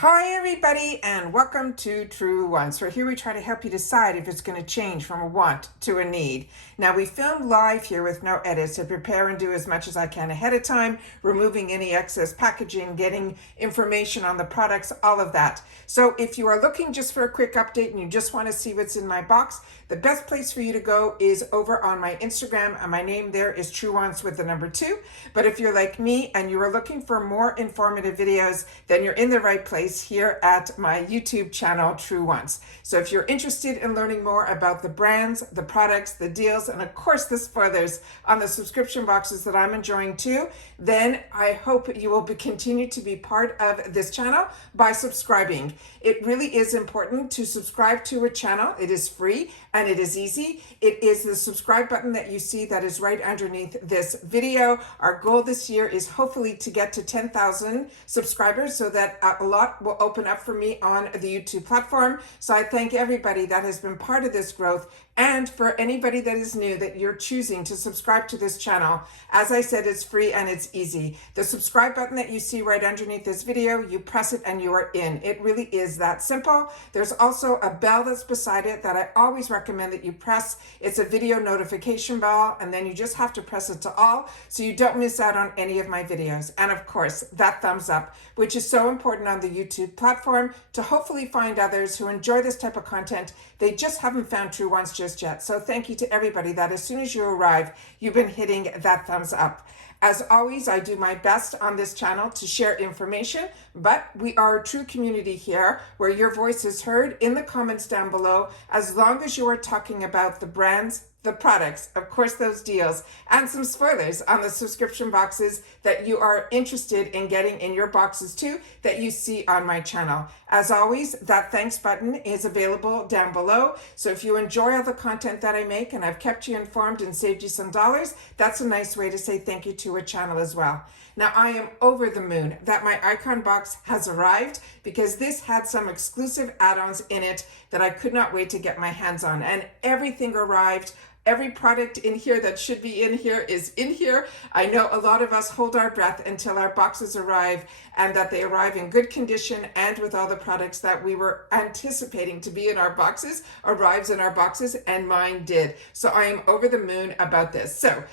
Hi everybody and welcome to Truewants, where here we try to help you decide if it's going to change from a want to a need. Now we film live here with no edits to prepare and do as much as I can ahead of time, removing any excess packaging, getting information on the products, all of that. So if you are looking just for a quick update and you just want to see what's in my box, the best place for you to go is over on my Instagram, and my name there is Truewants with the number 2. But if you're like me and you are looking for more informative videos, then you're in the right place here at my YouTube channel, Truewants. So if you're interested in learning more about the brands, the products, the deals, and of course the spoilers on the subscription boxes that I'm enjoying too, then I hope you will continue to be part of this channel by subscribing. It really is important to subscribe to a channel. It is free and it is easy. It is the subscribe button that you see that is right underneath this video. Our goal this year is hopefully to get to 10,000 subscribers so that a lot will open up for me on the YouTube platform. So I thank everybody that has been part of this growth, and for anybody that is new that you're choosing to subscribe to this channel. As I said, it's free and it's easy. The subscribe button that you see right underneath this video, you press it and you are in. It really is that simple. There's also a bell that's beside it that I always recommend that you press. It's a video notification bell, and then you just have to press it to all so you don't miss out on any of my videos. And of course, that thumbs up, which is so important on the YouTube platform to hopefully find others who enjoy this type of content. They just haven't found Truewants just yet. So thank you to everybody that as soon as you arrive, you've been hitting that thumbs up. As always, I do my best on this channel to share information, but we are a true community here where your voice is heard in the comments down below, as long as you are talking about the brands, the products, of course those deals, and some spoilers on the subscription boxes that you are interested in getting in your boxes too, that you see on my channel. As always, that thanks button is available down below. So if you enjoy all the content that I make and I've kept you informed and saved you some dollars, that's a nice way to say thank you to a channel as well. Now I am over the moon that my icon box has arrived, because this had some exclusive add-ons in it that I could not wait to get my hands on, and everything arrived. Every product in here that should be in here is in here. I know a lot of us hold our breath until our boxes arrive, and that they arrive in good condition and with all the products that we were anticipating to be in our boxes arrives in our boxes, and mine did. So I am over the moon about this. So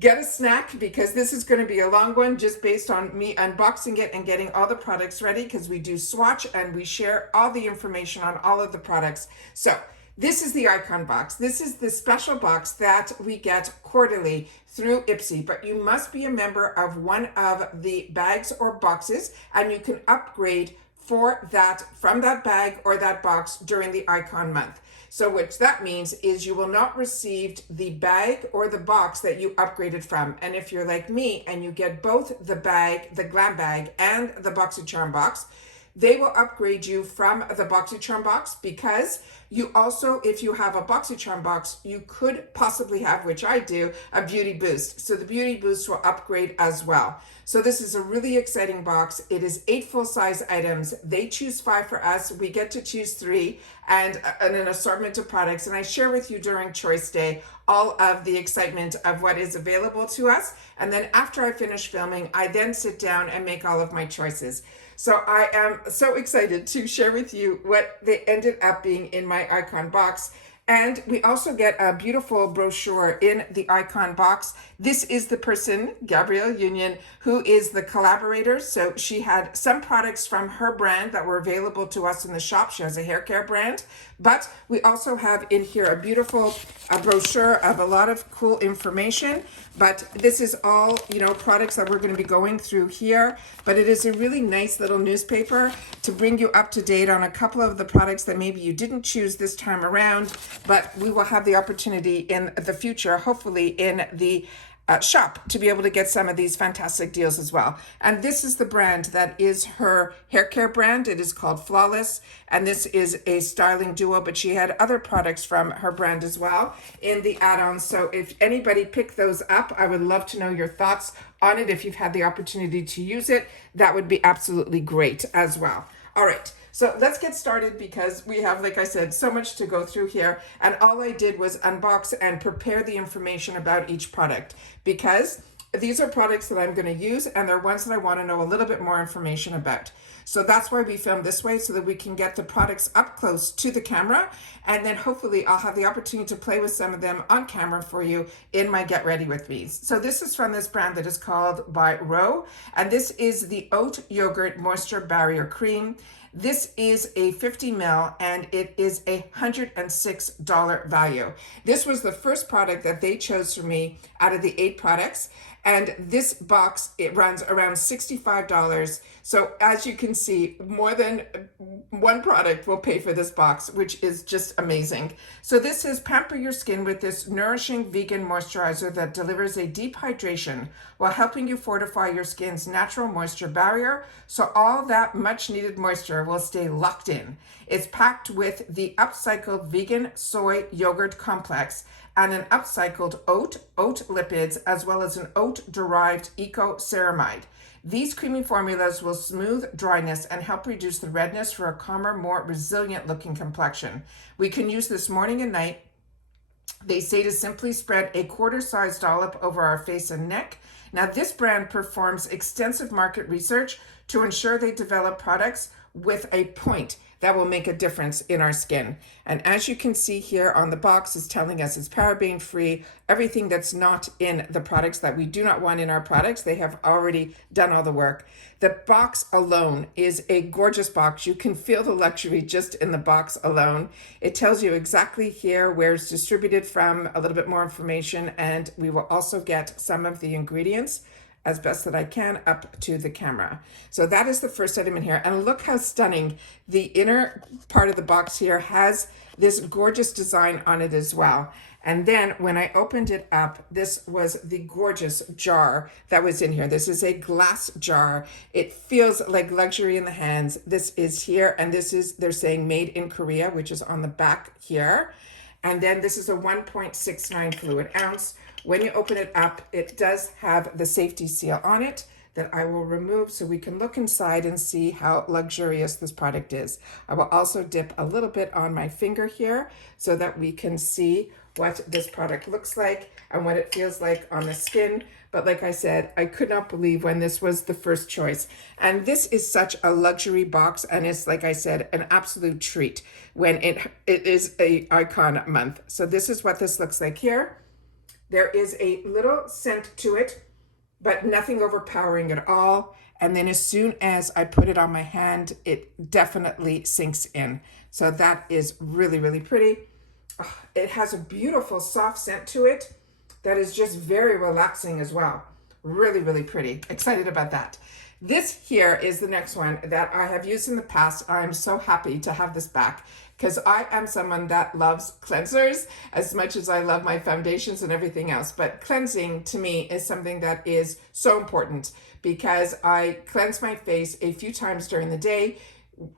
get a snack, because this is going to be a long one just based on me unboxing it and getting all the products ready, because we do swatch and we share all the information on all of the products. So this is the icon box. This is the special box that we get quarterly through IPSY, but you must be a member of one of the bags or boxes, and you can upgrade for that from that bag or that box during the icon month. So what that means is you will not receive the bag or the box that you upgraded from. And if you're like me and you get both the bag, the glam bag, and the BoxyCharm box, they will upgrade you from the BoxyCharm box, because you also, if you have a BoxyCharm box, you could possibly have, which I do, a beauty boost. So the beauty boost will upgrade as well. So this is a really exciting box. It is 8 full-size items. They choose 5 for us. We get to choose 3, and an assortment of products. And I share with you during Choice Day all of the excitement of what is available to us. And then after I finish filming, I then sit down and make all of my choices. So I am so excited to share with you what they ended up being in my icon box. And we also get a beautiful brochure in the icon box. This is the person, Gabrielle Union, who is the collaborator. So she had some products from her brand that were available to us in the shop. She has a hair care brand, but we also have in here a beautiful brochure of a lot of cool information. But this is all, products that we're going to be going through here. But it is a really nice little newspaper to bring you up to date on a couple of the products that maybe you didn't choose this time around, but we will have the opportunity in the future, hopefully in the shop, to be able to get some of these fantastic deals as well. And this is the brand that is her hair care brand. It is called Flawless, and this is a styling duo, but she had other products from her brand as well in the add-ons. So if anybody picked those up, I would love to know your thoughts on it. If you've had the opportunity to use it, that would be absolutely great as well. All right. So let's get started, because we have, like I said, so much to go through here. And all I did was unbox and prepare the information about each product, because these are products that I'm going to use, and they're ones that I want to know a little bit more information about. So that's why we film this way, so that we can get the products up close to the camera, and then hopefully I'll have the opportunity to play with some of them on camera for you in my Get Ready With Me's. So this is from this brand that is called by Roe, and this is the Oat Yogurt Moisture Barrier Cream. This is a 50 ml and it is $106 value. This was the first product that they chose for me out of the 8 products. And this box, it runs around $65. So as you can see, more than one product will pay for this box, which is just amazing. So this says pamper your skin with this nourishing vegan moisturizer that delivers a deep hydration while helping you fortify your skin's natural moisture barrier, so all that much needed moisture will stay locked in. It's packed with the upcycled vegan soy yogurt complex and an upcycled oat lipids, as well as an oat-derived eco-ceramide. These creamy formulas will smooth dryness and help reduce the redness for a calmer, more resilient-looking complexion. We can use this morning and night. They say to simply spread a quarter-sized dollop over our face and neck. Now, this brand performs extensive market research to ensure they develop products with a point that will make a difference in our skin. And as you can see here on the box, is telling us it's paraben free, everything that's not in the products that we do not want in our products. They have already done all the work. The box alone is a gorgeous box. You can feel the luxury just in the box alone. It tells you exactly here where it's distributed from, a little bit more information, and we will also get some of the ingredients as best that I can up to the camera. So that is the first item in here. And look how stunning the inner part of the box here has this gorgeous design on it as well. And then when I opened it up, this was the gorgeous jar that was in here. This is a glass jar. It feels like luxury in the hands. This is here, and this is, they're saying made in Korea, which is on the back here. And then this is a 1.69 fluid ounce. When you open it up, it does have the safety seal on it that I will remove so we can look inside and see how luxurious this product is. I will also dip a little bit on my finger here so that we can see what this product looks like and what it feels like on the skin. But like I said, I could not believe when this was the first choice. And this is such a luxury box, and it's, like I said, an absolute treat when it is a icon month. So this is what this looks like here. There is a little scent to it, but nothing overpowering at all. And then as soon as I put it on my hand, it definitely sinks in. So that is really, really pretty. Oh, it has a beautiful soft scent to it that is just very relaxing as well. Really, really pretty. Excited about that. This here is the next one that I have used in the past. I'm so happy to have this back because I am someone that loves cleansers as much as I love my foundations and everything else. But cleansing to me is something that is so important because I cleanse my face a few times during the day.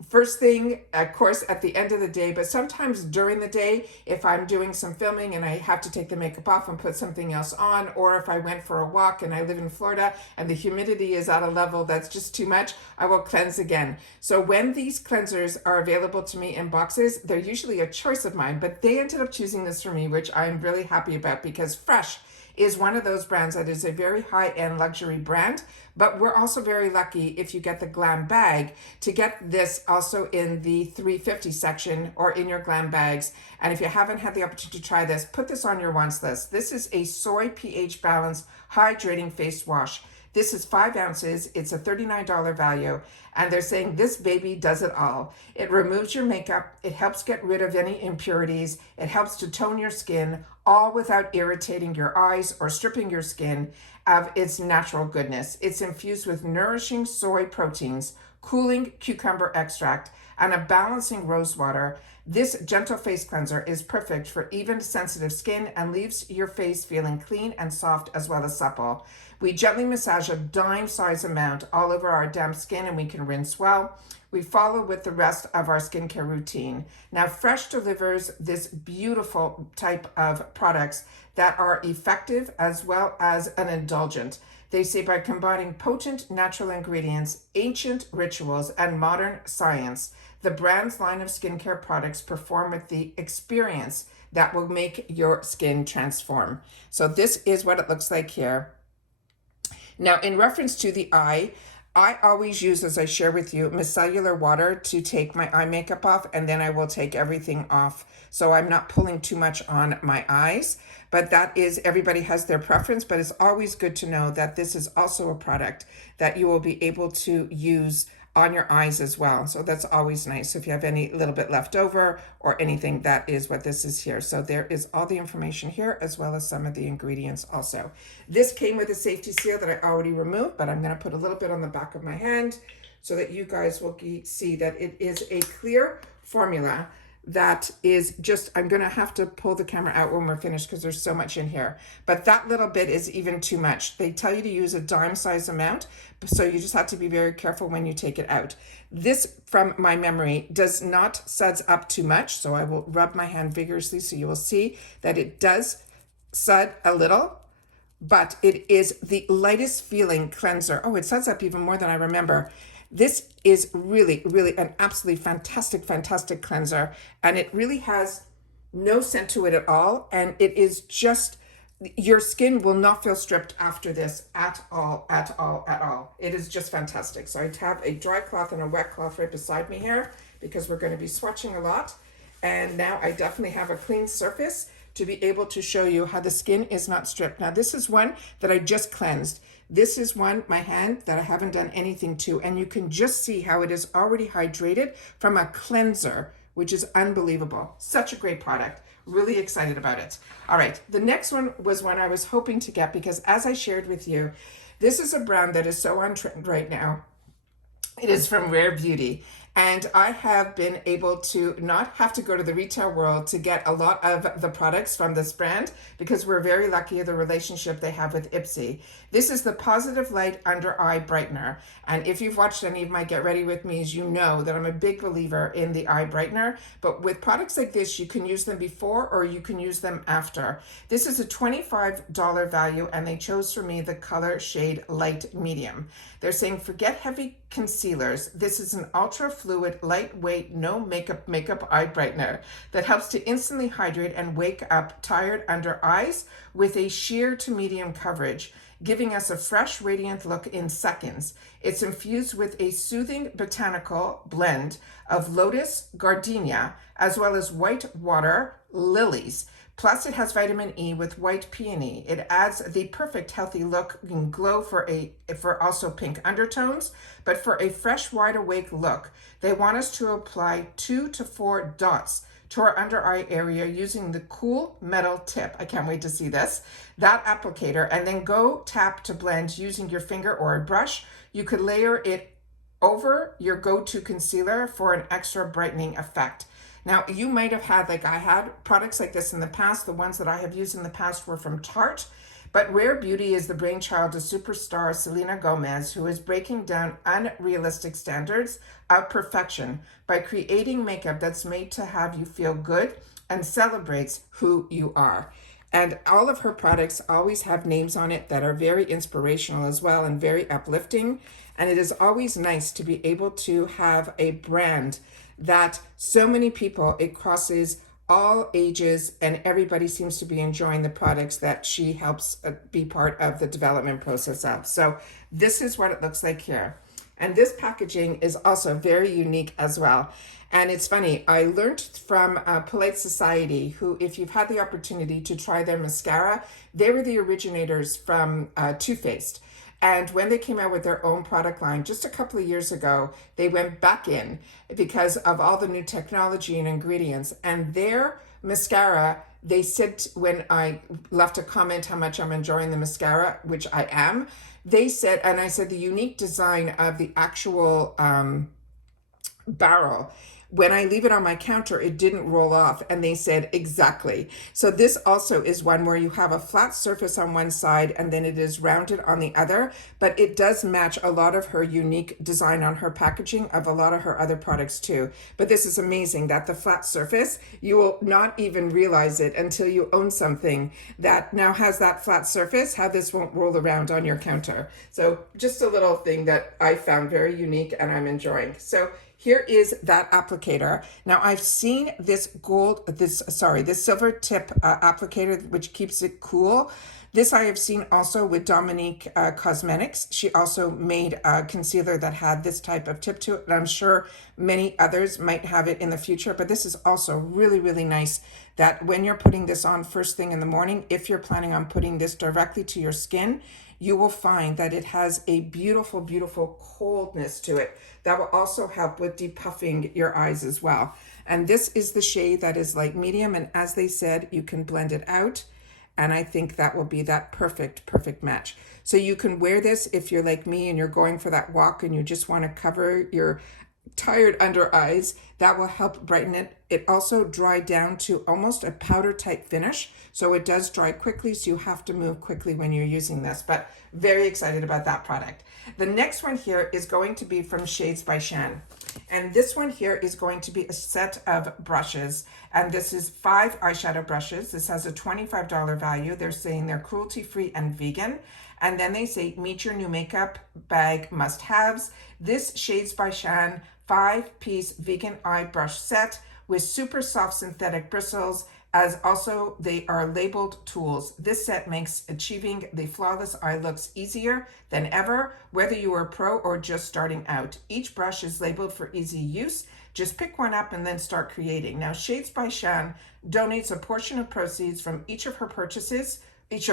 First thing, of course, at the end of the day, but sometimes during the day, if I'm doing some filming and I have to take the makeup off and put something else on, or if I went for a walk and I live in Florida and the humidity is at a level that's just too much, I will cleanse again. So when these cleansers are available to me in boxes, they're usually a choice of mine, but they ended up choosing this for me, which I'm really happy about because Fresh is one of those brands that is a very high-end luxury brand, but we're also very lucky if you get the glam bag to get this also in the $350 section or in your glam bags. And if you haven't had the opportunity to try this, put this on your wants list. This is a soy pH balanced hydrating face wash. This is 5 ounces. It's a $39 value. And they're saying this baby does it all. It removes your makeup. It helps get rid of any impurities. It helps to tone your skin, all without irritating your eyes or stripping your skin of its natural goodness. It's infused with nourishing soy proteins, cooling cucumber extract, and a balancing rose water. This gentle face cleanser is perfect for even sensitive skin and leaves your face feeling clean and soft as well as supple. We gently massage a dime-size amount all over our damp skin and we can rinse well. We follow with the rest of our skincare routine. Now, Fresh delivers this beautiful type of products that are effective as well as an indulgent. They say by combining potent natural ingredients, ancient rituals, and modern science, the brand's line of skincare products perform with the experience that will make your skin transform. So this is what it looks like here. Now, in reference to the eye, I always use, as I share with you, micellar water to take my eye makeup off, and then I will take everything off. So I'm not pulling too much on my eyes, but that is, everybody has their preference, but it's always good to know that this is also a product that you will be able to use on your eyes as well. So that's always nice. So if you have any little bit left over or anything, that is what this is here. So there is all the information here, as well as some of the ingredients also. This came with a safety seal that I already removed, but I'm going to put a little bit on the back of my hand so that you guys will see that it is a clear formula that is just, I'm going to have to pull the camera out when we're finished because there's so much in here. But that little bit is even too much. They tell you to use a dime size amount, so you just have to be very careful when you take it out. This, from my memory, does not suds up too much, so I will rub my hand vigorously so you will see that it does sud a little, but it is the lightest feeling cleanser. Oh, it suds up even more than I remember. This is really, really an absolutely fantastic, fantastic cleanser. And it really has no scent to it at all. And it is just, your skin will not feel stripped after this at all, at all, at all. It is just fantastic. So I have a dry cloth and a wet cloth right beside me here because we're going to be swatching a lot. And now I definitely have a clean surface to be able to show you how the skin is not stripped. Now this is one that I just cleansed. This is one, my hand, that I haven't done anything to, and you can just see how it is already hydrated from a cleanser, which is unbelievable. Such a great product. Really excited about it. All right, the next one was one I was hoping to get because, as I shared with you, this is a brand that is so on trend right now. It is from Rare Beauty. And I have been able to not have to go to the retail world to get a lot of the products from this brand because we're very lucky of the relationship they have with IPSY. This is the Positive Light Under Eye Brightener. And if you've watched any of my Get Ready With Me's, you know that I'm a big believer in the eye brightener. But with products like this, you can use them before or you can use them after. This is a $25 value, and they chose for me the color shade Light Medium. They're saying, forget heavy concealers. This is an ultra fluid, lightweight, no makeup eye brightener that helps to instantly hydrate and wake up tired under eyes with a sheer to medium coverage, giving us a fresh, radiant look in seconds. It's infused with a soothing botanical blend of lotus, gardenia, as well as white water lilies. Plus, it has vitamin E with white peony. It adds the perfect healthy look and glow for also pink undertones, but for a fresh, wide awake look. They want us to apply 2 to 4 dots to our under eye area using the cool metal tip. I can't wait to see this. That applicator, and then go tap to blend using your finger or a brush. You could layer it over your go-to concealer for an extra brightening effect. Now, you might have had, like I had, products like this in the past. The ones that I have used in the past were from Tarte. But Rare Beauty is the brainchild of superstar Selena Gomez, who is breaking down unrealistic standards of perfection by creating makeup that's made to have you feel good and celebrates who you are. And all of her products always have names on it that are very inspirational as well and very uplifting. And it is always nice to be able to have a brand that so many people, it crosses all ages, and everybody seems to be enjoying the products that she helps be part of the development process of. So this is what it looks like here. And this packaging is also very unique as well. And it's funny, I learned from Polite Society, who, if you've had the opportunity to try their mascara, they were the originators from Too Faced. And when they came out with their own product line just a couple of years ago, they went back in because of all the new technology and ingredients. And their mascara, they said, when I left a comment how much I'm enjoying the mascara, which I am, they said, and I said the unique design of the actual barrel, when I leave it on my counter, it didn't roll off. And they said, exactly. So this also is one where you have a flat surface on one side and then it is rounded on the other, but it does match a lot of her unique design on her packaging of a lot of her other products too. But this is amazing that the flat surface, you will not even realize it until you own something that now has that flat surface, how this won't roll around on your counter. So just a little thing that I found very unique and I'm enjoying. So here is that applicator. Now I've seen this silver tip applicator, which keeps it cool. This I have seen also with Dominique Cosmetics. She also made a concealer that had this type of tip to it, and I'm sure many others might have it in the future, but this is also really, really nice that when you're putting this on first thing in the morning, if you're planning on putting this directly to your skin, you will find that it has a beautiful, beautiful coldness to it that will also help with depuffing your eyes as well. And this is the shade that is like medium, and as they said, you can blend it out. And I think that will be that perfect match. So you can wear this if you're like me and you're going for that walk and you just want to cover your tired under eyes. That will help brighten it. It also dried down to almost a powder type finish. So it does dry quickly, so you have to move quickly when you're using this, but very excited about that product. The next one here is going to be from Shades by Shan. And this one here is going to be a set of brushes. And this is 5 eyeshadow brushes. This has a $25 value. They're saying they're cruelty-free and vegan. And then they say, meet your new makeup bag must-haves. This Shades by Shan 5-piece vegan eye brush set with super soft synthetic bristles, as also they are labeled tools. This set makes achieving the flawless eye looks easier than ever, whether you are a pro or just starting out. Each brush is labeled for easy use. Just pick one up and then start creating. Now, Shades by Shan donates a portion of proceeds from each of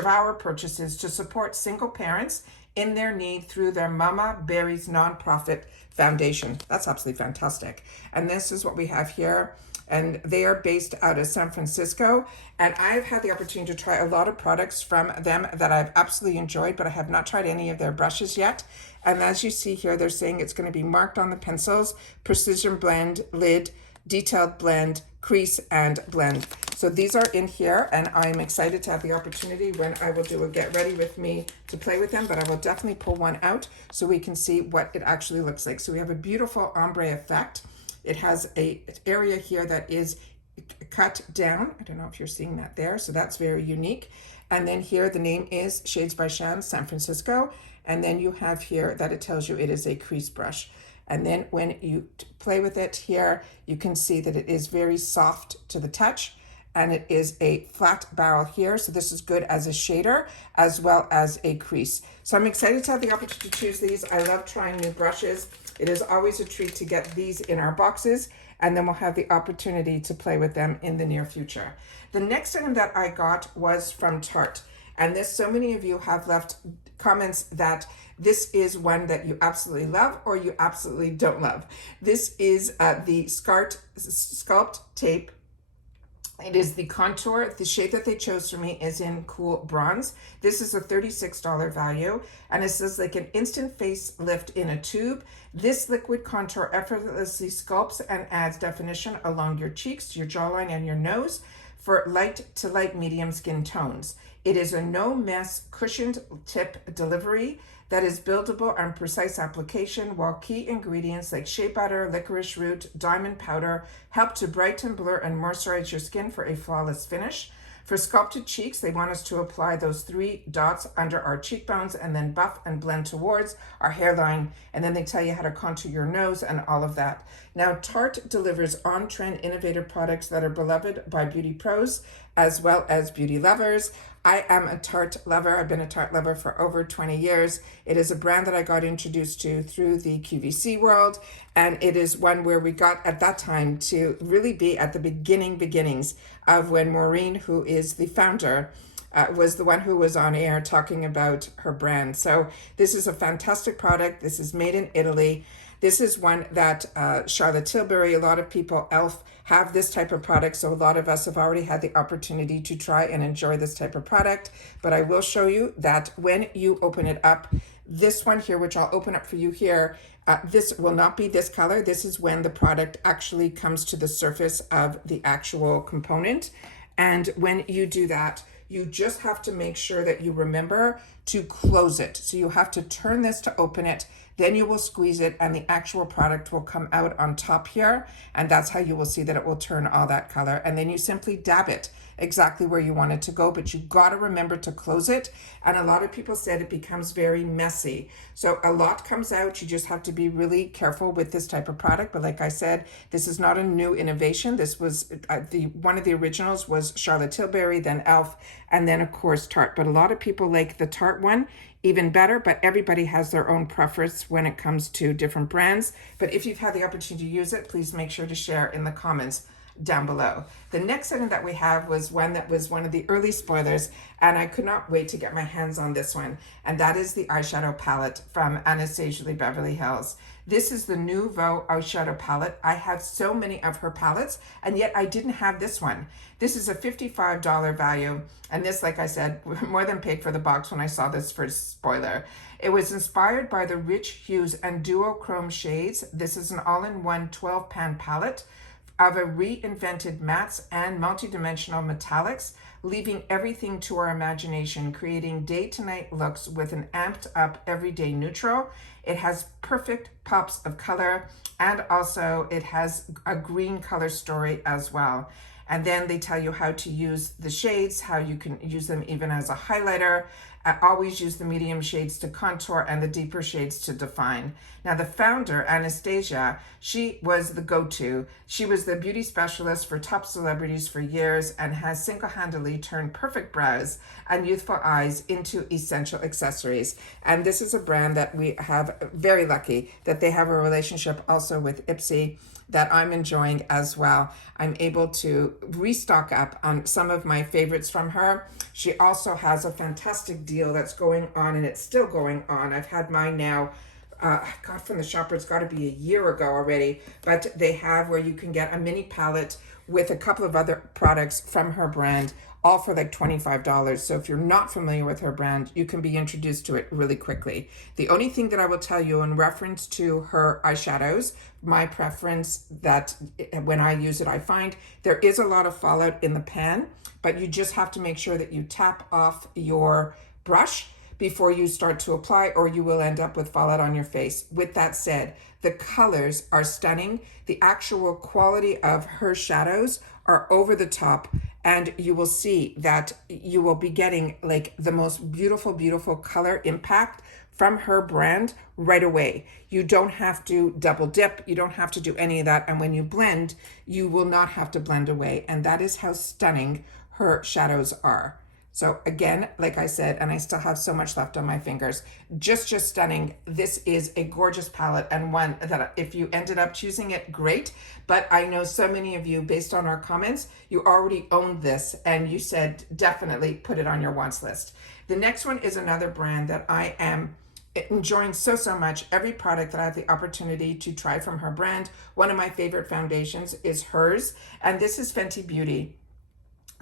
our purchases to support single parents in their need through their Mama Berries nonprofit foundation. That's absolutely fantastic. And this is what we have here. And they are based out of San Francisco. And I've had the opportunity to try a lot of products from them that I've absolutely enjoyed, but I have not tried any of their brushes yet. And as you see here, they're saying it's going to be marked on the pencils, precision blend, lid, detailed blend, crease, and blend. So these are in here, and I'm excited to have the opportunity when I will do a get ready with me to play with them, but I will definitely pull one out so we can see what it actually looks like. So we have a beautiful ombre effect. It has an area here that is cut down. I don't know if you're seeing that there. So that's very unique. And then here the name is Shades by Shan, San Francisco. And then you have here that it tells you it is a crease brush. And then when you play with it here, you can see that it is very soft to the touch. And it is a flat barrel here. So this is good as a shader as well as a crease. So I'm excited to have the opportunity to choose these. I love trying new brushes. It is always a treat to get these in our boxes, and then we'll have the opportunity to play with them in the near future. The next item that I got was from Tarte. And this, so many of you have left comments that this is one that you absolutely love or you absolutely don't love. This is the Sculpt Tape. It is the contour. The shade that they chose for me is in Cool Bronze. This is a $36 value, and it says like an instant face lift in a tube. This liquid contour effortlessly sculpts and adds definition along your cheeks, your jawline, and your nose for light to light medium skin tones. It is a no-mess cushioned tip delivery that is buildable and precise application, while key ingredients like shea butter, licorice root, diamond powder help to brighten, blur, and moisturize your skin for a flawless finish. For sculpted cheeks, they want us to apply those 3 dots under our cheekbones and then buff and blend towards our hairline. And then they tell you how to contour your nose and all of that. Now, Tarte delivers on-trend innovative products that are beloved by beauty pros as well as beauty lovers. I am a Tarte lover. I've been a Tarte lover for over 20 years. It is a brand that I got introduced to through the QVC world, and it is one where we got at that time to really be at the beginnings of when Maureen, who is the founder, was the one who was on air talking about her brand. So this is a fantastic product. This is made in Italy. This is one that Charlotte Tilbury, a lot of people, e.l.f., have this type of product. So a lot of us have already had the opportunity to try and enjoy this type of product. But I will show you that when you open it up, this one here, which I'll open up for you here, this will not be this color. This is when the product actually comes to the surface of the actual component. And when you do that, you just have to make sure that you remember to close it. So you have to turn this to open it. Then you will squeeze it and the actual product will come out on top here. And that's how you will see that it will turn all that color. And then you simply dab it exactly where you want it to go, but you got to remember to close it. And a lot of people said it becomes very messy. So a lot comes out. You just have to be really careful with this type of product. But like I said, this is not a new innovation. This was one of the originals was Charlotte Tilbury, then Elf, and then of course Tarte. But a lot of people like the Tarte one even better, but everybody has their own preference when it comes to different brands. But if you've had the opportunity to use it, please make sure to share in the comments down below. The next setting that we have was one that was one of the early spoilers, and I could not wait to get my hands on this one, and that is the eyeshadow palette from Anastasia Beverly Hills. This is the Nouveau eyeshadow palette. I have so many of her palettes, and yet I didn't have this one. This is a $55 value, and this, like I said, more than paid for the box when I saw this first spoiler. It was inspired by the rich hues and duochrome shades. This is an all-in-one 12-pan palette of a reinvented mattes and multidimensional metallics, leaving everything to our imagination, creating day-to-night looks with an amped-up everyday neutral. It has perfect pops of color, and also it has a green color story as well. And then they tell you how to use the shades, how you can use them even as a highlighter. I always use the medium shades to contour and the deeper shades to define. Now the founder, Anastasia, she was the go-to. She was the beauty specialist for top celebrities for years and has single-handedly turned perfect brows and youthful eyes into essential accessories. And this is a brand that we have very lucky that they have a relationship also with IPSY that I'm enjoying as well. I'm able to restock up on some of my favorites from her. She also has a fantastic deal that's going on, and it's still going on. I've had mine now, got from the shopper, it's got to be a year ago already, but they have where you can get a mini palette with a couple of other products from her brand, all for like $25. So if you're not familiar with her brand, you can be introduced to it really quickly. The only thing that I will tell you in reference to her eyeshadows, my preference that when I use it, I find there is a lot of fallout in the pan, but you just have to make sure that you tap off your brush before you start to apply, or you will end up with fallout on your face. With that said, the colors are stunning. The actual quality of her shadows are over the top, and you will see that you will be getting like the most beautiful, beautiful color impact from her brand right away. You don't have to double dip. You don't have to do any of that. And when you blend, you will not have to blend away. And that is how stunning her shadows are. So again, like I said, and I still have so much left on my fingers, just stunning. This is a gorgeous palette, and one that if you ended up choosing it, great. But I know so many of you, based on our comments, you already owned this and you said definitely put it on your wants list. The next one is another brand that I am enjoying so much. Every product that I have the opportunity to try from her brand. One of my favorite foundations is hers, and this is Fenty Beauty.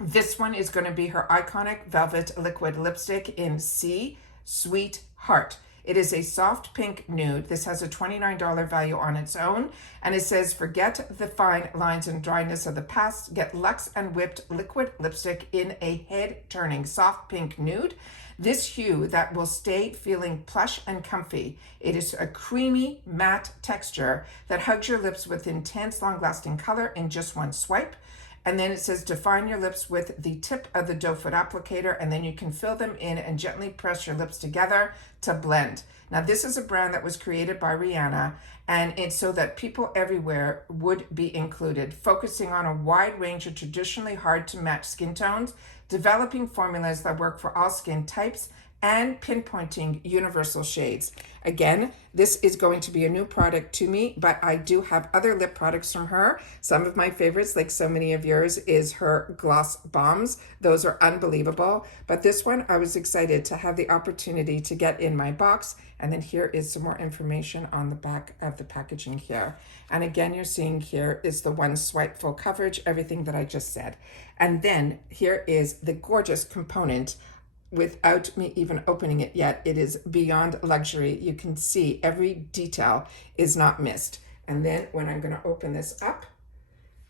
This one is going to be her iconic velvet liquid lipstick in C Sweet Heart. It is a soft pink nude. This has a $29 value on its own, and it says, forget the fine lines and dryness of the past. Get luxe and whipped liquid lipstick in a head-turning soft pink nude. This hue that will stay feeling plush and comfy. It is a creamy matte texture that hugs your lips with intense long-lasting color in just one swipe. And then it says, define your lips with the tip of the doe foot applicator, and then you can fill them in and gently press your lips together to blend. Now, this is a brand that was created by Rihanna, and it's so that people everywhere would be included, focusing on a wide range of traditionally hard to match skin tones, developing formulas that work for all skin types, and pinpointing universal shades. Again, this is going to be a new product to me, but I do have other lip products from her. Some of my favorites, like so many of yours, is her gloss bombs. Those are unbelievable. But this one, I was excited to have the opportunity to get in my box. And then here is some more information on the back of the packaging here. And again, you're seeing here is the one swipe full coverage, everything that I just said. And then here is the gorgeous component. Without me even opening it yet, it is beyond luxury. You can see every detail is not missed. And then when I'm going to open this up,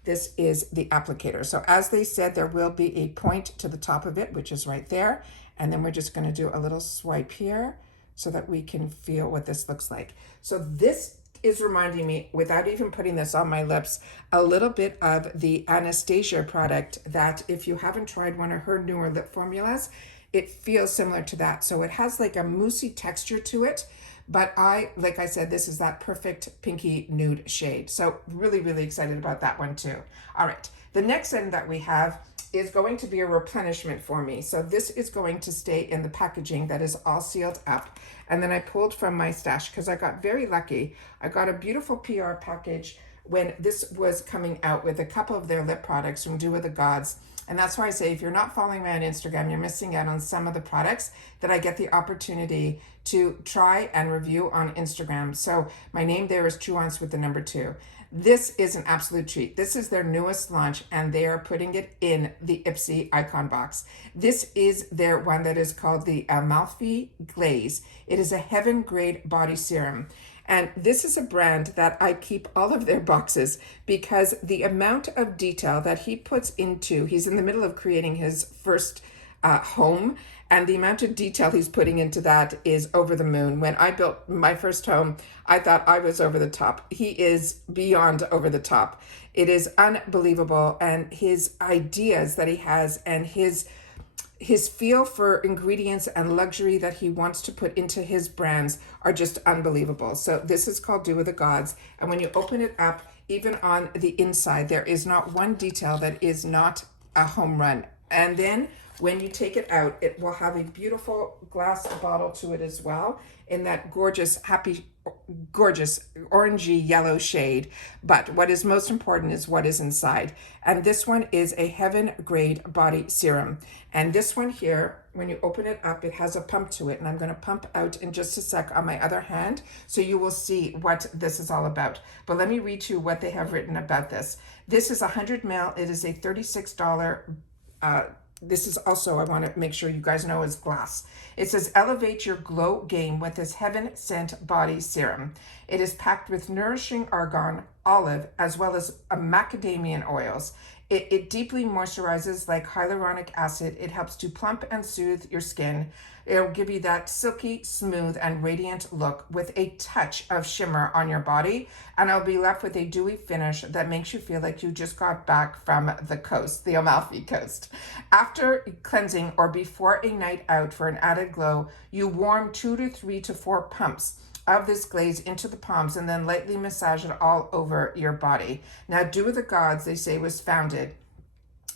this is the applicator. So as they said, there will be a point to the top of it, which is right there. And then we're just going to do a little swipe here. so that we can feel what this looks like. So this is reminding me, without even putting this on my lips, a little bit of the Anastasia product that if you haven't tried one of her newer lip formulas, it feels similar to that. So it has like a moussey texture to it, but like I said, this is that perfect pinky nude shade. So really, really excited about that one too. All right, the next item that we have is going to be a replenishment for me. So this is going to stay in the packaging that is all sealed up. And then I pulled from my stash because I got very lucky. I got a beautiful PR package when this was coming out with a couple of their lip products from Do With The Gods. And that's why I say, if you're not following me on Instagram, you're missing out on some of the products that I get the opportunity to try and review on Instagram. So my name there is Truewants with the number 2. This is an absolute treat. This is their newest launch, and they are putting it in the IPSY icon box. This is their one that is called the Amalfi Glaze. It is a heaven grade body serum. And this is a brand that I keep all of their boxes because the amount of detail that he puts into, he's in the middle of creating his first home, and the amount of detail he's putting into that is over the moon. When I built my first home, I thought I was over the top. He is beyond over the top. It is unbelievable. And his ideas that he has and his feel for ingredients and luxury that he wants to put into his brands are just unbelievable. So this is called Do With The Gods. And when you open it up, even on the inside, there is not one detail that is not a home run. And then when you take it out, it will have a beautiful glass bottle to it as well in that gorgeous orangey yellow shade. But what is most important is what is inside. And this one is a heaven grade body serum. And this one here, when you open it up, it has a pump to it. And I'm going to pump out in just a sec on my other hand, so you will see what this is all about. But let me read you what they have written about this. This is 100 ml. It is a $36 this is also, I want to make sure you guys know, is glass. It says, elevate your glow game with this heaven scent body serum. It is packed with nourishing argan, olive, as well as macadamia oils. It deeply moisturizes like hyaluronic acid. It helps to plump and soothe your skin. It'll give you that silky, smooth, and radiant look with a touch of shimmer on your body. And I'll be left with a dewy finish that makes you feel like you just got back from the coast, the Amalfi Coast. After cleansing or before a night out for an added glow, you warm 2 to 3 to 4 pumps of this glaze into the palms and then lightly massage it all over your body. Now, Do With The Gods, they say, was founded,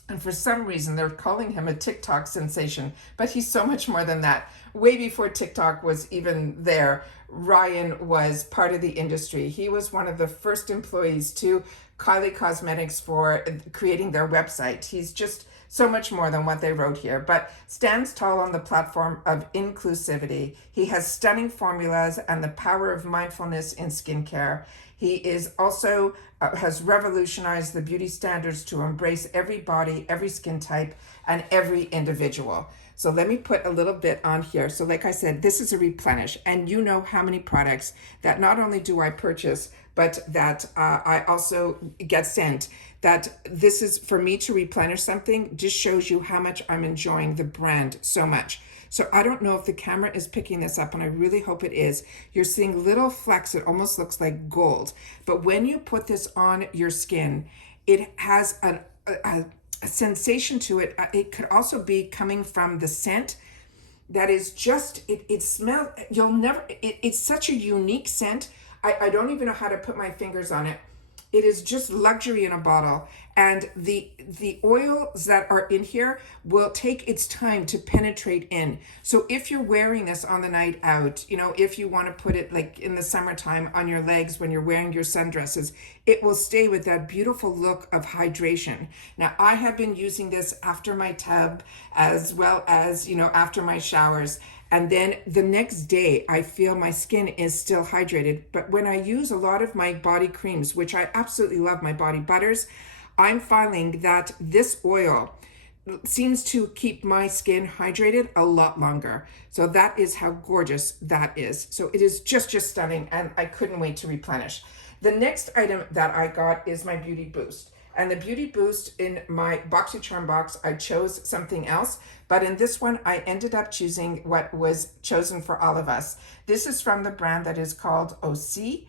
and for some reason they're calling him a TikTok sensation, but he's so much more than that. Way before TikTok was even there, Ryan was part of the industry. He was one of the first employees to Kylie Cosmetics for creating their website. He's just so much more than what they wrote here, but stands tall on the platform of inclusivity. He has stunning formulas and the power of mindfulness in skincare. He is also has revolutionized the beauty standards to embrace every body, every skin type, and every individual. So let me put a little bit on here. So like I said, this is a replenish, and you know how many products that not only do I purchase, but that I also get sent. That this is, for me to replenish something, just shows you how much I'm enjoying the brand so much. So I don't know if the camera is picking this up, and I really hope it is. You're seeing little flecks. It almost looks like gold. But when you put this on your skin, it has a sensation to it. It could also be coming from the scent that is just, it smells, it's such a unique scent. I don't even know how to put my fingers on it. It is just luxury in a bottle. And the oils that are in here will take its time to penetrate in. So if you're wearing this on the night out, you know, if you want to put it like in the summertime on your legs when you're wearing your sundresses, it will stay with that beautiful look of hydration. Now, I have been using this after my tub as well as, you know, after my showers. And then the next day, I feel my skin is still hydrated. But when I use a lot of my body creams, which I absolutely love, my body butters, I'm finding that this oil seems to keep my skin hydrated a lot longer. So that is how gorgeous that is. So it is just stunning, and I couldn't wait to replenish. The next item that I got is my Beauty Boost. And the Beauty Boost in my BoxyCharm box, I chose something else. But in this one, I ended up choosing what was chosen for all of us. This is from the brand that is called OC.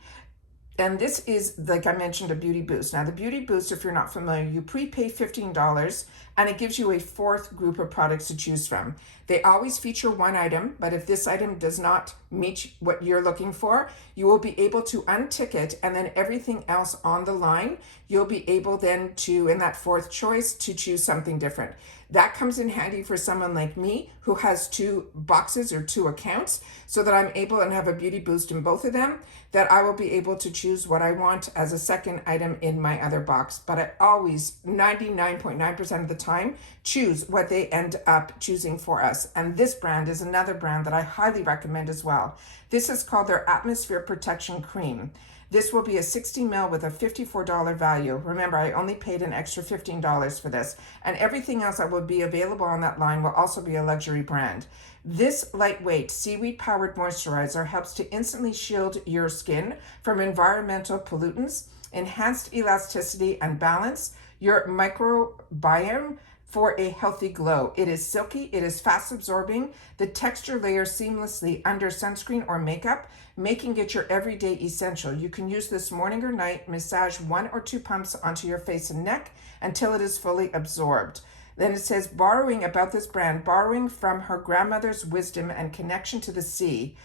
And this is, like I mentioned, a Beauty Boost. Now, the Beauty Boost, if you're not familiar, you prepay $15 and it gives you a fourth group of products to choose from. They always feature one item, but if this item does not meet what you're looking for, you will be able to untick it, and then everything else on the line, you'll be able then to, in that fourth choice, to choose something different. That comes in handy for someone like me who has two boxes or two accounts, so that I'm able and have a Beauty Boost in both of them, that I will be able to choose what I want as a second item in my other box. But I always, 99.9% of the time, choose what they end up choosing for us. And this brand is another brand that I highly recommend as well. This is called their Atmosphere Protection Cream. This will be a 60 ml with a $54 value. Remember, I only paid an extra $15 for this. And everything else that will be available on that line will also be a luxury brand. This lightweight seaweed-powered moisturizer helps to instantly shield your skin from environmental pollutants, enhanced elasticity and balance your microbiome for a healthy glow. It is silky, it is fast absorbing, the texture layers seamlessly under sunscreen or makeup, making it your everyday essential. You can use this morning or night, massage 1 or 2 pumps onto your face and neck until it is fully absorbed. Then it says, borrowing about this brand, borrowing from her grandmother's wisdom and connection to the sea,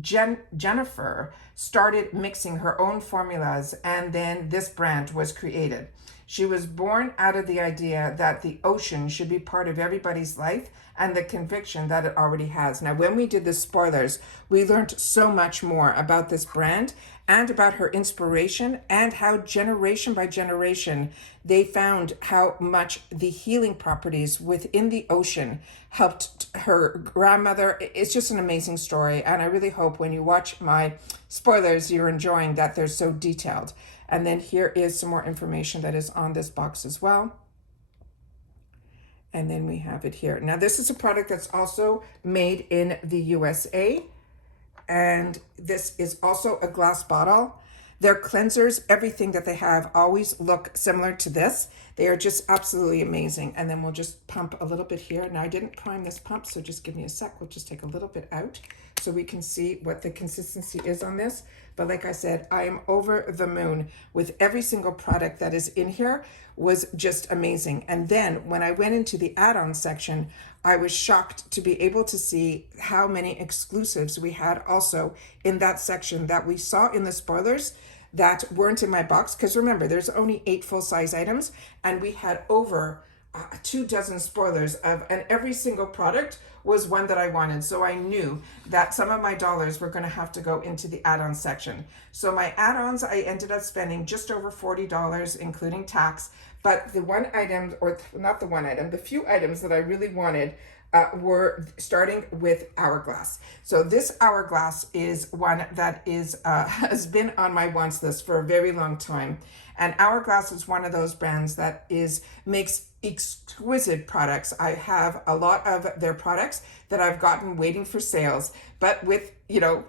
Jennifer started mixing her own formulas, and then this brand was created. She was born out of the idea that the ocean should be part of everybody's life and the conviction that it already has. Now, when we did the spoilers, we learned so much more about this brand and about her inspiration and how generation by generation they found how much the healing properties within the ocean helped her grandmother. It's just an amazing story, and I really hope when you watch my spoilers you're enjoying that they're so detailed. And then here is some more information that is on this box as well. And then we have it here. Now, this is a product that's also made in the USA. And this is also a glass bottle. Their cleansers, everything that they have, always look similar to this. They are just absolutely amazing. And then we'll just pump a little bit here. Now, I didn't prime this pump, so just give me a sec. We'll just take a little bit out so we can see what the consistency is on this. But like I said, I am over the moon with every single product that is in here. Was just amazing. And then when I went into the add-on section, I was shocked to be able to see how many exclusives we had also in that section that we saw in the spoilers that weren't in my box. Because remember, there's only 8 full-size items, and we had over 24 spoilers of, and every single product was one that I wanted. So I knew that some of my dollars were going to have to go into the add-on section. So my add-ons, I ended up spending just over $40, including tax. But the one item, or not the one item, the few items that I really wanted were starting with Hourglass. So this Hourglass is one that is has been on my wants list for a very long time. And Hourglass is one of those brands that makes exquisite products. I have a lot of their products that I've gotten waiting for sales, but with, you know,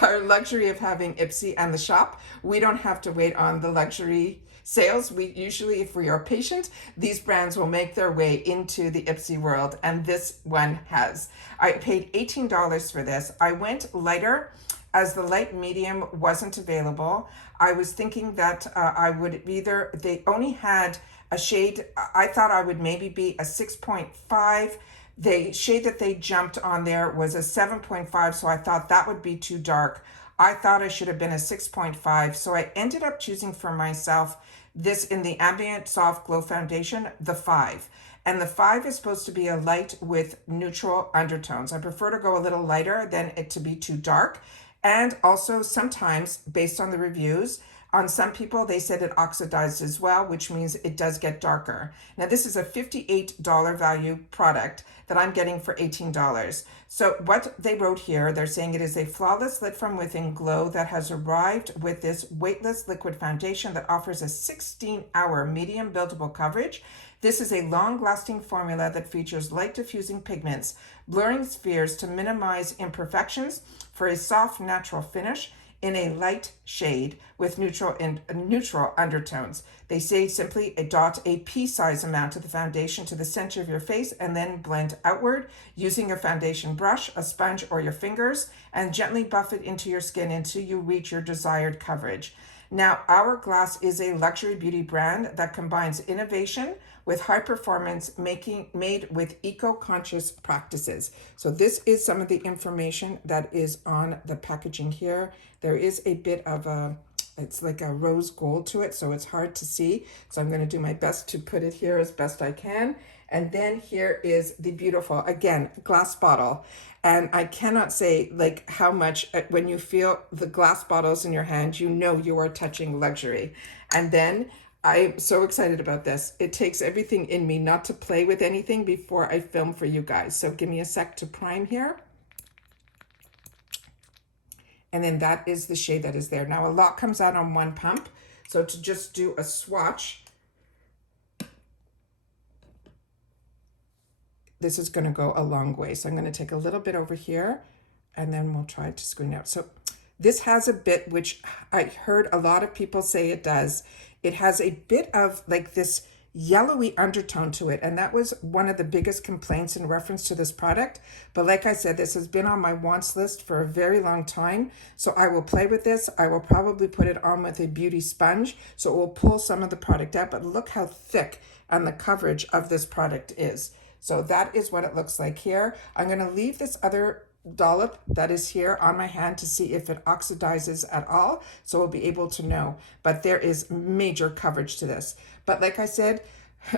our luxury of having IPSY and the shop, we don't have to wait on the luxury sales. We usually, if we are patient, these brands will make their way into the IPSY world, and this one has. I paid $18 for this. I went lighter as the light medium wasn't available. I was thinking that I would either, they only had a shade, I thought I would maybe be a 6.5. The shade that they jumped on there was a 7.5, so I thought that would be too dark. I thought I should have been a 6.5, so I ended up choosing for myself this in the Ambient Soft Glow Foundation, the 5. And the 5 is supposed to be a light with neutral undertones. I prefer to go a little lighter than it to be too dark. And also sometimes, based on the reviews, on some people, they said it oxidized as well, which means it does get darker. Now, this is a $58 value product that I'm getting for $18. So what they wrote here, they're saying it is a flawless lit from within glow that has arrived with this weightless liquid foundation that offers a 16-hour medium buildable coverage. This is a long-lasting formula that features light diffusing pigments, blurring spheres to minimize imperfections for a soft, natural finish. in a light shade with neutral undertones. They say simply dot a pea-size amount of the foundation to the center of your face and then blend outward using a foundation brush, a sponge, or your fingers, and gently buff it into your skin until you reach your desired coverage. Now, Hourglass is a luxury beauty brand that combines innovation with high performance, made with eco-conscious practices. So this is some of the information that is on the packaging here. There is a bit of it's like a rose gold to it, so it's hard to see. So I'm going to do my best to put it here as best I can. And then here is the beautiful, again, glass bottle. And I cannot say like how much, when you feel the glass bottles in your hand, you know you are touching luxury. And then I'm so excited about this. It takes everything in me not to play with anything before I film for you guys. So give me a sec to prime here. And then that is the shade that is there. Now a lot comes out on one pump. So to just do a swatch, this is going to go a long way. So I'm going to take a little bit over here and then we'll try to screen out. So this has a bit, which I heard a lot of people say it does. It has a bit of like this yellowy undertone to it. And that was one of the biggest complaints in reference to this product. But like I said, this has been on my wants list for a very long time. So I will play with this. I will probably put it on with a beauty sponge. So it will pull some of the product out, but look how thick and the coverage of this product is. So that is what it looks like here. I'm going to leave this other dollop that is here on my hand to see if it oxidizes at all, so we'll be able to know. But there is major coverage to this. But like I said,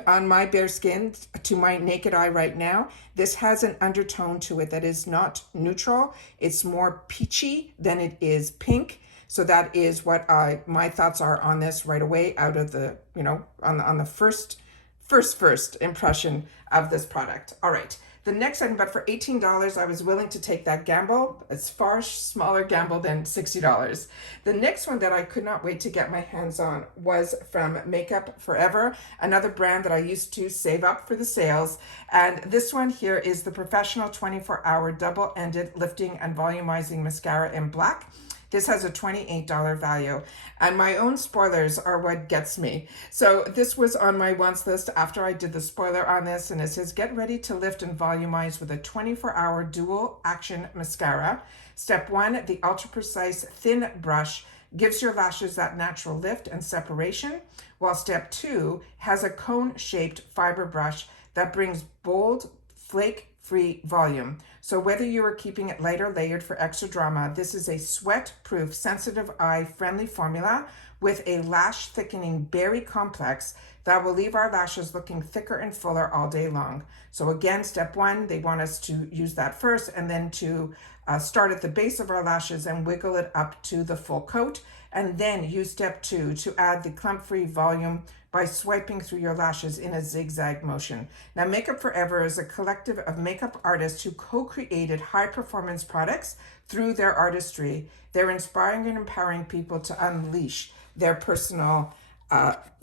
on my bare skin, to my naked eye right now, this has an undertone to it that is not neutral. It's more peachy than it is pink. So that is what my thoughts are on this right away out of the, you know, on the first impression of this product. All right. The next item, but for $18, I was willing to take that gamble. It's far smaller gamble than $60. The next one that I could not wait to get my hands on was from Makeup Forever, another brand that I used to save up for the sales. And this one here is the Professional 24-Hour Double-Ended Lifting and Volumizing Mascara in black. This has a $28 value, and my own spoilers are what gets me. So this was on my wants list after I did the spoiler on this, and it says, get ready to lift and volumize with a 24-hour dual action mascara. Step 1, the ultra precise thin brush gives your lashes that natural lift and separation, while step 2 has a cone-shaped fiber brush that brings bold, flake-free volume. So whether you are keeping it light or layered for extra drama, this is a sweat-proof, sensitive eye-friendly formula with a lash-thickening berry complex that will leave our lashes looking thicker and fuller all day long. So again, step 1, they want us to use that first and then to start at the base of our lashes and wiggle it up to the full coat. And then use step 2 to add the clump-free volume by swiping through your lashes in a zigzag motion. Now, Makeup Forever is a collective of makeup artists who co-created high-performance products through their artistry. They're inspiring and empowering people to unleash their personal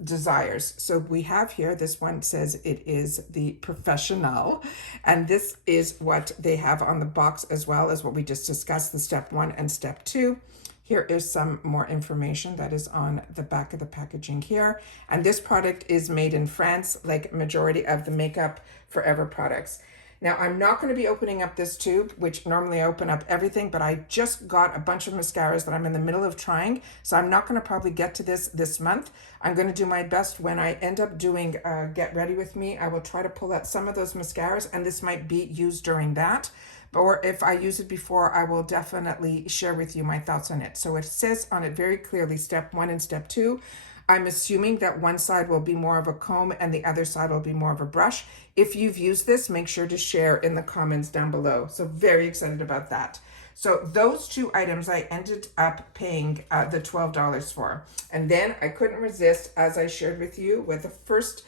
desires. So we have here, this one says it is the Professional, and this is what they have on the box as well as what we just discussed, the step 1 and step 2. Here is some more information that is on the back of the packaging here. And this product is made in France, like majority of the Makeup Forever products. Now, I'm not going to be opening up this tube, which normally I open up everything, but I just got a bunch of mascaras that I'm in the middle of trying. So I'm not going to probably get to this month. I'm going to do my best when I end up doing Get Ready With Me. I will try to pull out some of those mascaras, and this might be used during that. Or if I use it before, I will definitely share with you my thoughts on it. So it says on it very clearly, step 1 and step 2. I'm assuming that one side will be more of a comb and the other side will be more of a brush. If you've used this, make sure to share in the comments down below. So very excited about that. So those two items I ended up paying the $12 for. And then I couldn't resist, as I shared with you, with the first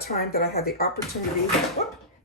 time that I had the opportunity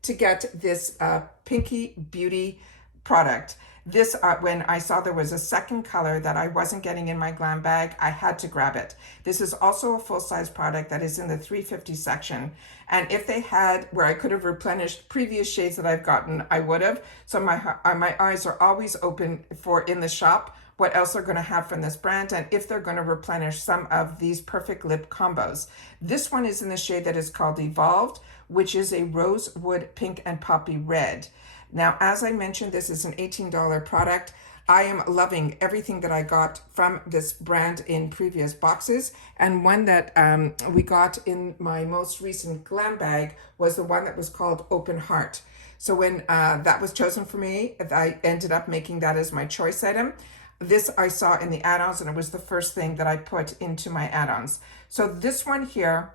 to get this Pinky Beauty product. This, when I saw there was a second color that I wasn't getting in my glam bag, I had to grab it. This is also a full-size product that is in the 350 section. And if they had, where I could have replenished previous shades that I've gotten, I would have. So my eyes are always open for in the shop what else they're going to have from this brand and if they're going to replenish some of these perfect lip combos. This one is in the shade that is called Evolved, which is a rosewood pink and poppy red. Now, as I mentioned, this is an $18 product. I am loving everything that I got from this brand in previous boxes. And one that we got in my most recent glam bag was the one that was called Open Heart. So when that was chosen for me, I ended up making that as my choice item. This I saw in the add-ons, and it was the first thing that I put into my add-ons. So this one here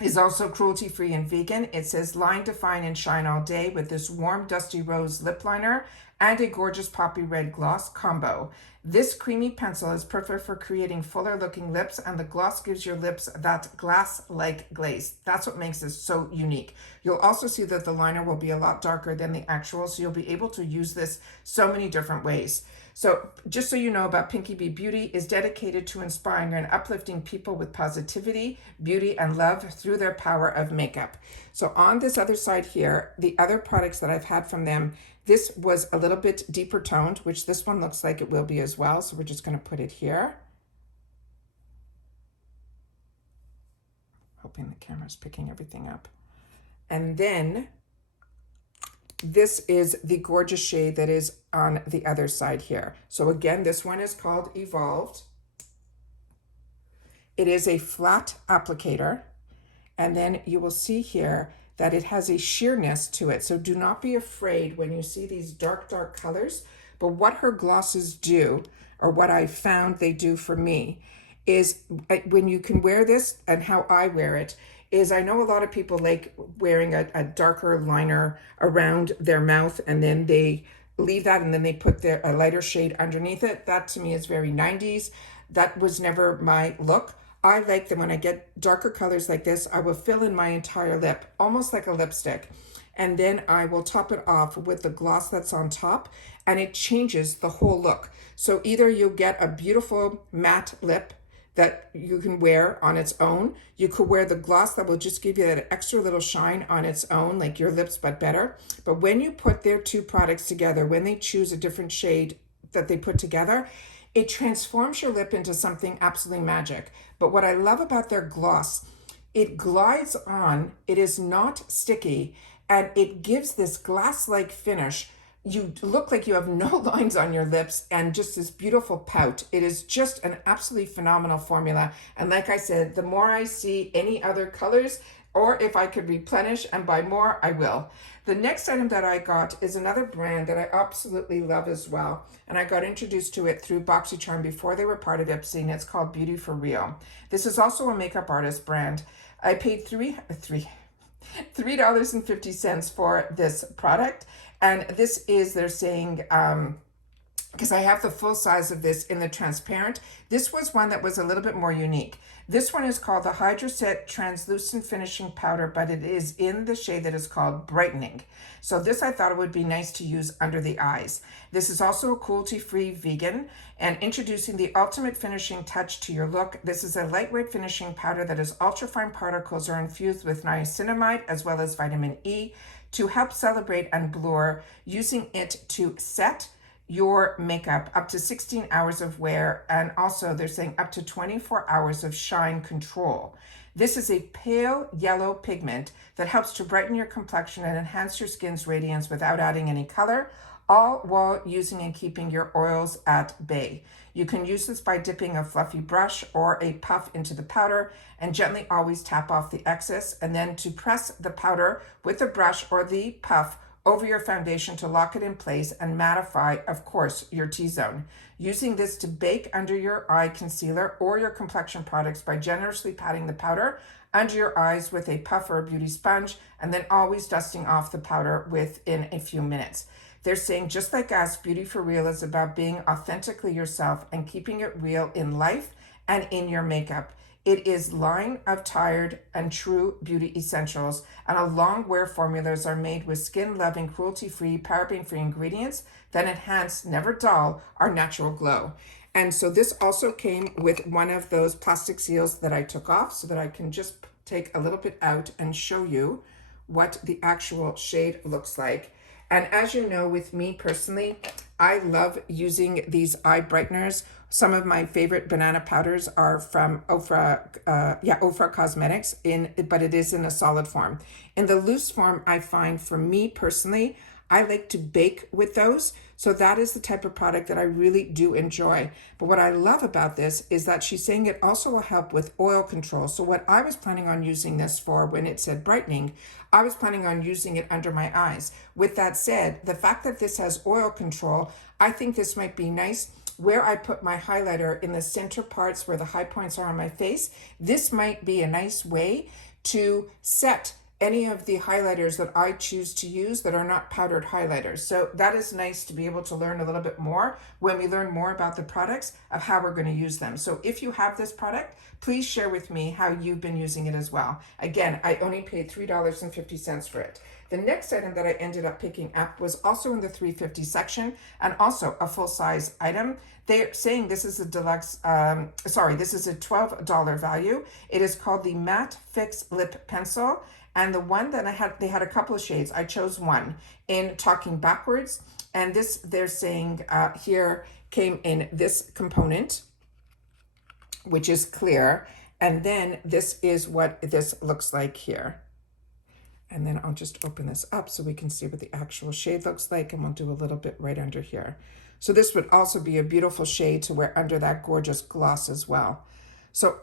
is also cruelty-free and vegan. It says line define and shine all day with this warm dusty rose lip liner and a gorgeous poppy red gloss combo. This creamy pencil is perfect for creating fuller looking lips, and the gloss gives your lips that glass-like glaze. That's what makes this so unique. You'll also see that the liner will be a lot darker than the actual, so you'll be able to use this so many different ways. So just so you know about Pinky Bee Beauty is dedicated to inspiring and uplifting people with positivity, beauty, and love through their power of makeup. So on this other side here, the other products that I've had from them, this was a little bit deeper toned, which this one looks like it will be as well. So we're just going to put it here. Hoping the camera's picking everything up. And then this is the gorgeous shade that is on the other side here. So again, this one is called Evolved. It is a flat applicator. And then you will see here that it has a sheerness to it. So do not be afraid when you see these dark, dark colors. But what her glosses do, or what I found they do for me, is when you can wear this and how I wear it, is I know a lot of people like wearing a darker liner around their mouth and then they leave that and then they put a lighter shade underneath it. That to me is very 90s. That was never my look. I like that when I get darker colors like this, I will fill in my entire lip, almost like a lipstick. And then I will top it off with the gloss that's on top, and it changes the whole look. So either you'll get a beautiful matte lip that you can wear on its own. You could wear the gloss that will just give you that extra little shine on its own, like your lips, but better. But when you put their two products together, when they choose a different shade that they put together, it transforms your lip into something absolutely magic. But what I love about their gloss, it glides on, it is not sticky, and it gives this glass-like finish. You look like you have no lines on your lips and just this beautiful pout. It is just an absolutely phenomenal formula. And like I said, the more I see any other colors, or if I could replenish and buy more, I will. The next item that I got is another brand that I absolutely love as well. And I got introduced to it through BoxyCharm before they were part of IPSY, and it's called Beauty for Real. This is also a makeup artist brand. I paid $3.50 for this product. And this is, they're saying, because I have the full size of this in the transparent. This was one that was a little bit more unique. This one is called the Hydra Set Translucent Finishing Powder, but it is in the shade that is called Brightening. So this I thought it would be nice to use under the eyes. This is also a cruelty-free vegan and introducing the ultimate finishing touch to your look. This is a lightweight finishing powder that is ultrafine particles are infused with niacinamide as well as vitamin E to help celebrate and blur, using it to set your makeup up to 16 hours of wear, and also they're saying up to 24 hours of shine control. This is a pale yellow pigment that helps to brighten your complexion and enhance your skin's radiance without adding any color, all while using and keeping your oils at bay. You can use this by dipping a fluffy brush or a puff into the powder and gently always tap off the excess, and then to press the powder with the brush or the puff over your foundation to lock it in place and mattify, of course, your T-zone. Using this to bake under your eye concealer or your complexion products by generously patting the powder under your eyes with a puff or a beauty sponge, and then always dusting off the powder within a few minutes. They're saying, just like us, Beauty for Real is about being authentically yourself and keeping it real in life and in your makeup. It is line of tired and true beauty essentials, and a long wear formulas are made with skin-loving, cruelty-free, paraben-free ingredients that enhance, never dull, our natural glow. And so this also came with one of those plastic seals that I took off so that I can just take a little bit out and show you what the actual shade looks like. And as you know, with me personally, I love using these eye brighteners. Some of my favorite banana powders are from Ofra Cosmetics, but it is in a solid form. In the loose form, I find for me personally, I like to bake with those. So that is the type of product that I really do enjoy. But what I love about this is that she's saying it also will help with oil control. So what I was planning on using this for when it said brightening, I was planning on using it under my eyes. With that said, the fact that this has oil control, I think this might be nice where I put my highlighter in the center parts where the high points are on my face. This might be a nice way to set any of the highlighters that I choose to use that are not powdered highlighters. So that is nice to be able to learn a little bit more when we learn more about the products of how we're going to use them. So if you have this product, please share with me how you've been using it as well. Again, I only paid $3.50 for it. The next item that I ended up picking up was also in the $3.50 section and also a full-size item. They're saying this is a deluxe, this is a $12 value. It is called the Matte Fix Lip Pencil. And the one that they had a couple of shades. I chose one in Talking Backwards. And this, they're saying here, came in this component, which is clear. And then this is what this looks like here. And then I'll just open this up so we can see what the actual shade looks like. And we'll do a little bit right under here. So this would also be a beautiful shade to wear under that gorgeous gloss as well. So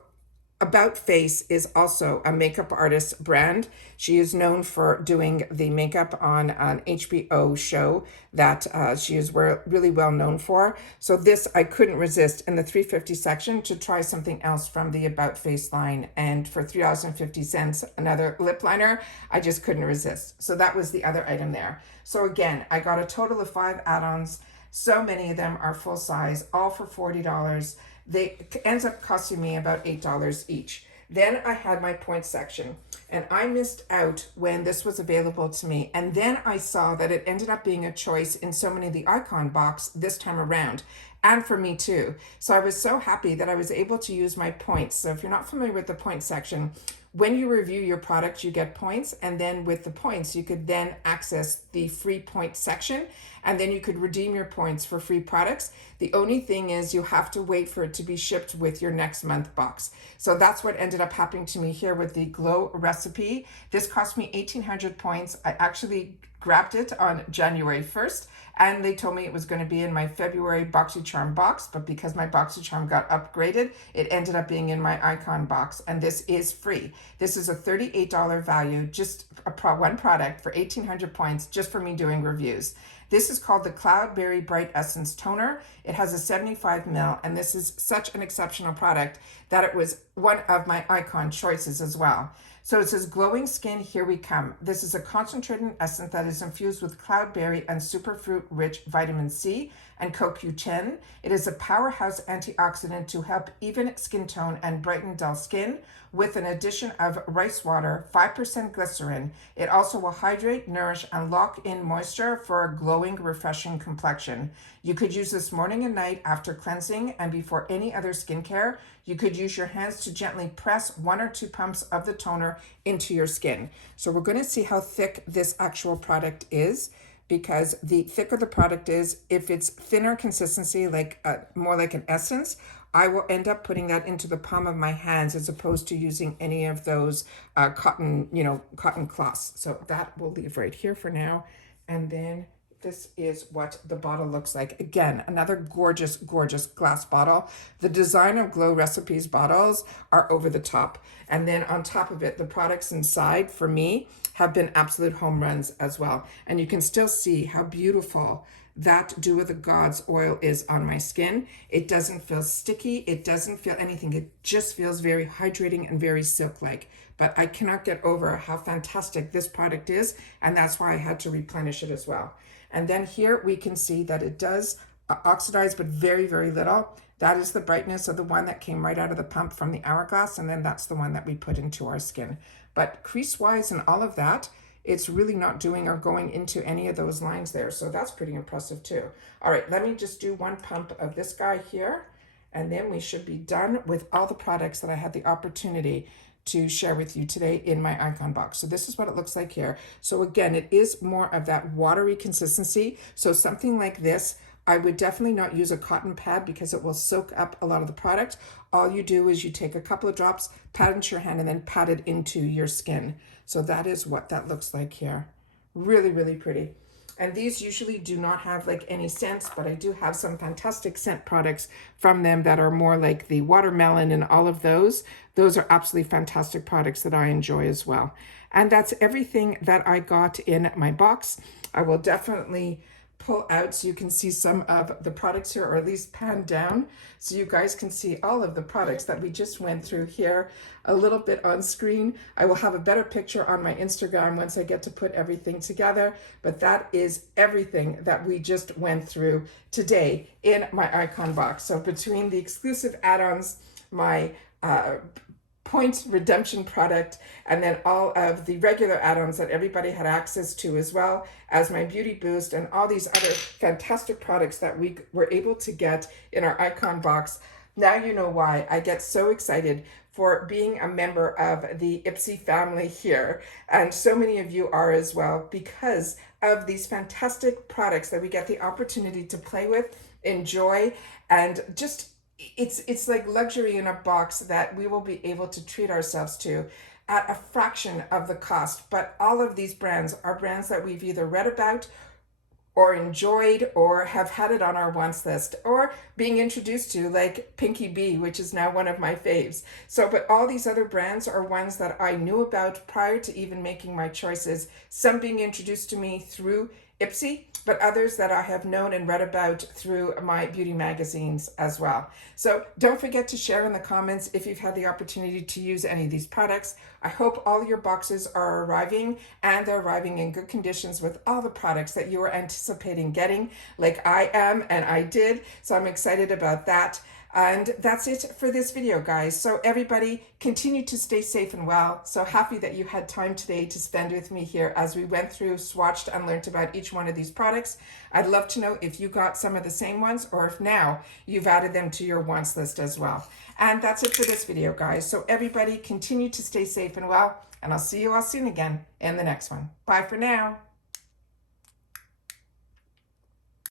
About Face is also a makeup artist brand. She is known for doing the makeup on an HBO show that she is really well known for. So this, I couldn't resist in the $3.50 section to try something else from the About Face line. And for $3.50, another lip liner, I just couldn't resist. So that was the other item there. So again, I got a total of 5 add-ons. So many of them are full size, all for $40. It ends up costing me about $8 each. Then I had my points section, and I missed out when this was available to me. And then I saw that it ended up being a choice in so many of the icon box this time around, and for me too. So I was so happy that I was able to use my points. So if you're not familiar with the points section, when you review your product, you get points, and then with the points, you could then access the free points section, and then you could redeem your points for free products. The only thing is you have to wait for it to be shipped with your next month box. So that's what ended up happening to me here with the Glow recipe. This cost me 1,800 points. I actually grabbed it on January 1st, and they told me it was going to be in my February BoxyCharm box, but because my BoxyCharm got upgraded, it ended up being in my icon box, and this is free. This is a $38 value, just one product for 1,800 points, just for me doing reviews. This is called the Cloudberry Bright Essence Toner. It has a 75 ml, and this is such an exceptional product that it was one of my icon choices as well. So it says, glowing skin, here we come. This is a concentrated essence that is infused with cloudberry and superfruit-rich vitamin C and CoQ10. It is a powerhouse antioxidant to help even skin tone and brighten dull skin with an addition of rice water, 5% glycerin. It also will hydrate, nourish, and lock in moisture for a glowing, refreshing complexion. You could use this morning and night after cleansing and before any other skincare. You could use your hands to gently press 1 or 2 pumps of the toner into your skin. So we're going to see how thick this actual product is, because the thicker the product is, if it's thinner consistency, like more like an essence, I will end up putting that into the palm of my hands as opposed to using any of those cotton cloths. So that we'll leave right here for now. And then this is what the bottle looks like. Again, another gorgeous, gorgeous glass bottle. The design of Glow Recipes bottles are over the top. And then on top of it, the products inside, for me, have been absolute home runs as well. And you can still see how beautiful that Dew of the Gods oil is on my skin. It doesn't feel sticky. It doesn't feel anything. It just feels very hydrating and very silk-like. But I cannot get over how fantastic this product is. And that's why I had to replenish it as well. And then here we can see that it does oxidize, but very, very little. That is the brightness of the one that came right out of the pump from the Hourglass. And then that's the one that we put into our skin. But crease-wise and all of that, it's really not doing or going into any of those lines there. So that's pretty impressive too. All right, let me just do one pump of this guy here, and then we should be done with all the products that I had the opportunity to share with you today in my icon box. So this is what it looks like here. So again, it is more of that watery consistency. So something like this, I would definitely not use a cotton pad because it will soak up a lot of the product. All you do is you take a couple of drops, pat it into your hand, and then pat it into your skin. So that is what that looks like here. Really, really pretty. And these usually do not have like any scents, but I do have some fantastic scent products from them that are more like the watermelon and all of those. Those are absolutely fantastic products that I enjoy as well. And that's everything that I got in my box. I will definitely pull out so you can see some of the products here, or at least pan down so you guys can see all of the products that we just went through here a little bit on screen. I will have a better picture on my Instagram once I get to put everything together, but that is everything that we just went through today in my icon box. So between the exclusive add-ons, my point redemption product, and then all of the regular add-ons that everybody had access to, as well as my beauty boost and all these other fantastic products that we were able to get in our icon box. Now you know why I get so excited for being a member of the IPSY family here, and so many of you are as well, because of these fantastic products that we get the opportunity to play with, enjoy, and just it's like luxury in a box that we will be able to treat ourselves to at a fraction of the cost. But all of these brands are brands that we've either read about or enjoyed or have had it on our wants list or being introduced to, like Pinky Bee, which is now one of my faves. So, but all these other brands are ones that I knew about prior to even making my choices, some being introduced to me through IPSY, but others that I have known and read about through my beauty magazines as well. So don't forget to share in the comments if you've had the opportunity to use any of these products. I hope all your boxes are arriving, and they're arriving in good conditions with all the products that you were anticipating getting, like I am and I did. So I'm excited about that. And that's it for this video, guys. So everybody, continue to stay safe and well. So happy that you had time today to spend with me here as we went through, swatched, and learned about each one of these products. I'd love to know if you got some of the same ones, or if now you've added them to your wants list as well. And that's it for this video, guys. So everybody, continue to stay safe and well, and I'll see you all soon again in the next one. Bye for now.